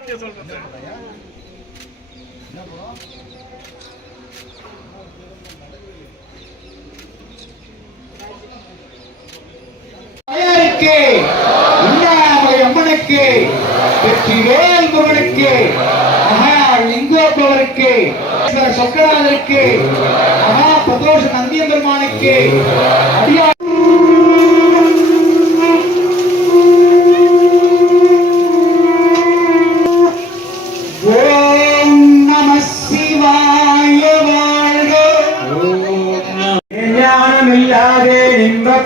வார்த்தையை சொல்றது. தாயாருக்கு அம்மனுக்கு வெற்றிவேல் முருகனுக்கு மகா லிங்கோபவருக்கு சொக்கநாதருக்கு மகா பிரதோஷ நந்தியம்பெருமானுக்கு அடியா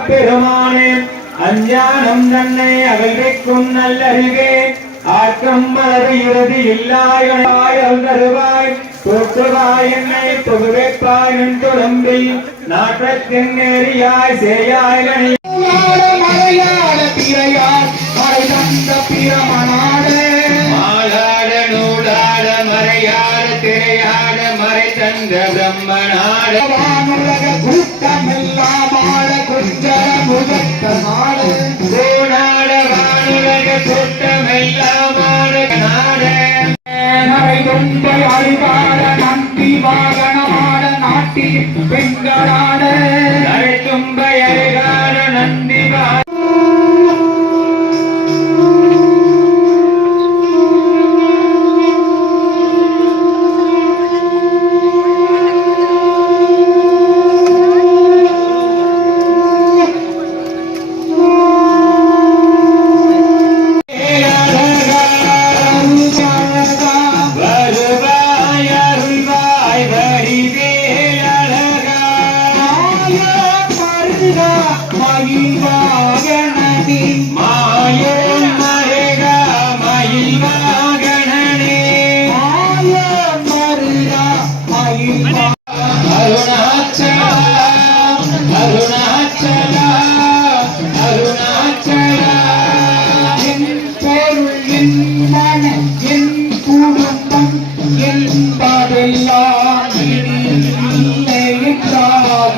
பெருமானே அஞ்ஞானம் தன்னை அகழ்விக்கும் நல்லறிவே ஆக்கம் மலர் இறுதி இல்லாய் தருவாய். போற்றுவாய் என்னை புகுவைப்பாய் நின் தொடம்பில் நாட்டத்தின் நேரியாய் சேயாய் தந்த பிரம்மனாட வானுலக கூட்டமெல்லாம் ஆட குஞ்சர முதற்க நாடு. கோணாட வானுலக கூட்டமெல்லாம்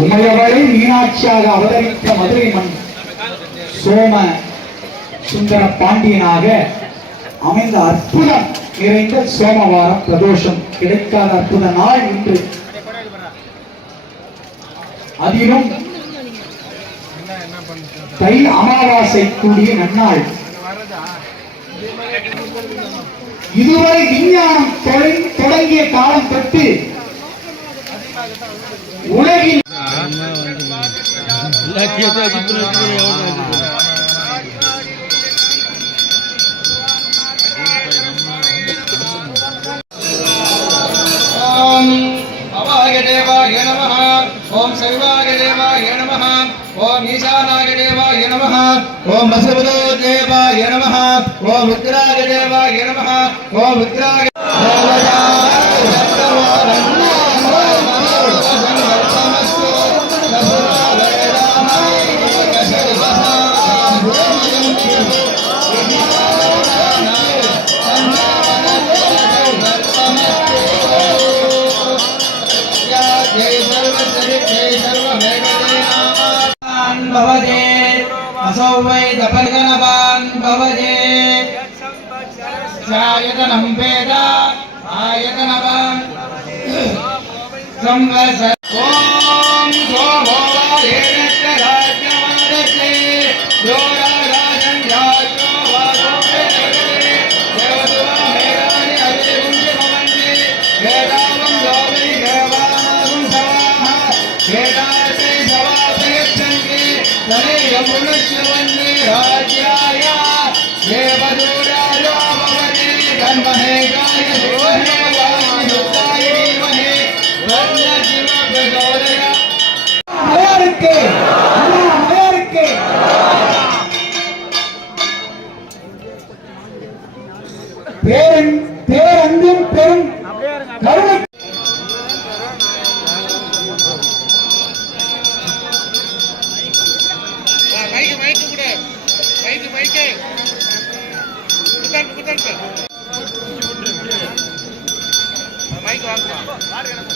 உமையவளை மீனாட்சியாக அவதரித்த மதுரை மண் சோம சுந்தர பாண்டியனாக அமைந்த அற்புதம் நிறைந்த சோமவாரம் பிரதோஷம். கிடைக்காத அற்புத நாள் இன்று. அதிலும் தை அமாவாசை கூடிய நன்னாள். இதுவரை விஞ்ஞானம் தொடங்கிய காலம் தொட்டு உலகில் ஓம் அவாய தேவாய நமः ஓம் சர்வாய தேவாய நமः ஓம் ஈசானாய தேவாய நமः ஓம் வசுபதோ தேவாய நமः ஓம் ருத்ராய தேவாய असौ वै तपल्गणवान् भवजे सायतनं वेद आयतनवान् संवस ॐ सोमो वादेनस्य राज्यमानस्य देवदूरा लोभवने धर्महे குத்தாண்டு குத்தாண்டு